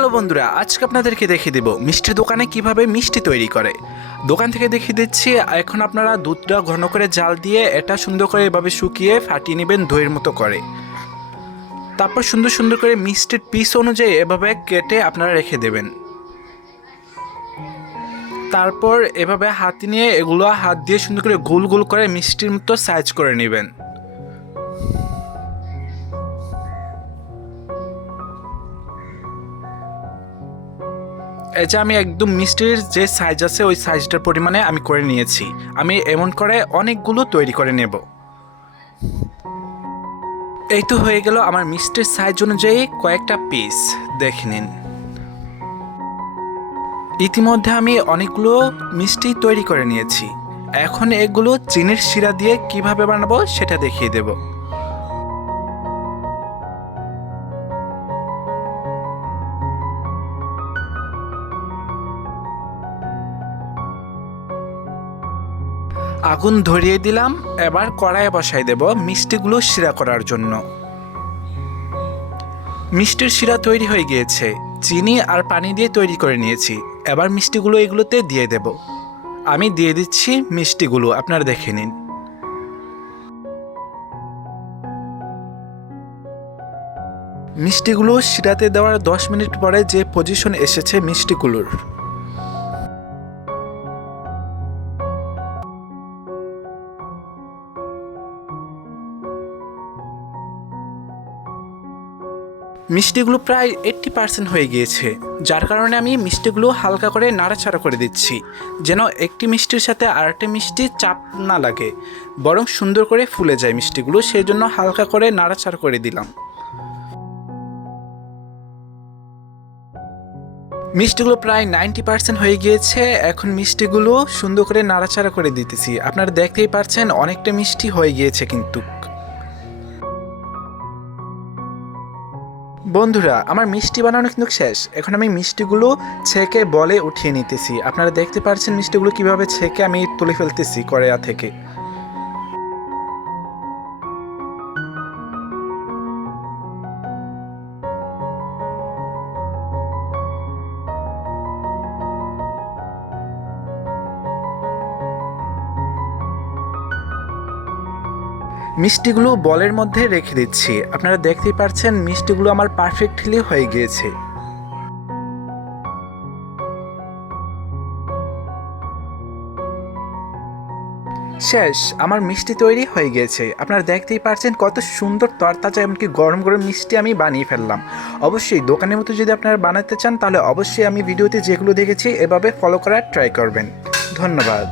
Hello বন্ধুরা, আজকে আপনাদেরকে দেখিয়ে দেব মিষ্টির দোকানে কিভাবে মিষ্টি তৈরি করে। দোকান থেকে দেখিয়ে দিচ্ছি। এখন আপনারা দুধটা ঘন করে জাল দিয়ে এটা সুন্দর করে এভাবে শুকিয়ে ফাটিয়ে নেবেন দইয়ের মতো করে। তারপর সুন্দর সুন্দর করে মিষ্টির পিস অনুযায়ী এভাবে কেটে আপনারা রেখে দেবেন। তারপর এভাবে হাতে নিয়ে এগুলো হাত দিয়ে সুন্দর করে গোল গোল করে মিষ্টির মতো সাইজ করে নেবেন। এই যে আমি একদম মিষ্টির যে সাইজ আছে ওই সাইজটার পরিমাণে আমি করে নিয়েছি। আমি এমন করে অনেকগুলো তৈরি করে নেব। এই তো হয়ে গেল আমার মিষ্টির সাইজ অনুযায়ী কয়েকটা পিস, দেখে নিন। ইতিমধ্যে আমি অনেকগুলো মিষ্টি তৈরি করে নিয়েছি। এখন এগুলো চিনির শিরা দিয়ে কিভাবে বানাবো সেটা দেখিয়ে দেব। আগুন ধরিয়ে দিলাম। এবার কড়াইয়ে বসাই দেব মিষ্টিগুলো শিরা করার জন্য। মিষ্টির শিরা তৈরি হয়ে গিয়েছে, চিনি আর পানি দিয়ে তৈরি করে নিয়েছি। এবার মিষ্টিগুলো এগুলোতে দিয়ে দেব। আমি দিয়ে দিচ্ছি মিষ্টিগুলো, আপনারা দেখে নিন। মিষ্টিগুলো শিরাতে দেওয়ার 10 মিনিট পরে যে পজিশন এসেছে মিষ্টিগুলোর, মিষ্টিগুলো প্রায় 80% হয়ে গিয়েছে, যার কারণে আমি মিষ্টিগুলো হালকা করে নাড়াচাড়া করে দিচ্ছি, যেন একটি মিষ্টির সাথে আরেকটি মিষ্টি চাপ না লাগে, বরং সুন্দর করে ফুলে যায় মিষ্টিগুলো। সেই জন্য হালকা করে নাড়াচাড়া করে দিলাম। মিষ্টিগুলো প্রায় 90% হয়ে গিয়েছে। এখন মিষ্টিগুলো সুন্দর করে নাড়াচাড়া করে দিতেছি। আপনারা দেখতেই পাচ্ছেন অনেকটা মিষ্টি হয়ে গিয়েছে। কিন্তু বন্ধুরা, আমার মিষ্টি বানানো কিন্তু শেষ। এখন আমি মিষ্টিগুলো ছেঁকে বলে উঠিয়ে নিতেছি। আপনারা দেখতে পাচ্ছেন মিষ্টিগুলো কিভাবে ছেঁকে আমি তুলে ফেলতেছি কড়াইয়া থেকে। মিষ্টিগুলো বলের মধ্যে রেখে দিচ্ছি। আপনারা দেখতেই পাচ্ছেন মিষ্টিগুলো আমার পারফেক্টলি হয়ে গিয়েছে। শেষ, আমার মিষ্টি তৈরি হয়ে গিয়েছে। আপনারা দেখতেই পাচ্ছেন কত সুন্দর তরতাজা, এমনকি গরম গরম মিষ্টি আমি বানিয়ে ফেললাম। অবশ্যই দোকানের মতো যদি আপনারা বানাতে চান তাহলে অবশ্যই আমি ভিডিওতে যেগুলো দেখেছি এভাবে ফলো করার ট্রাই করবেন। ধন্যবাদ।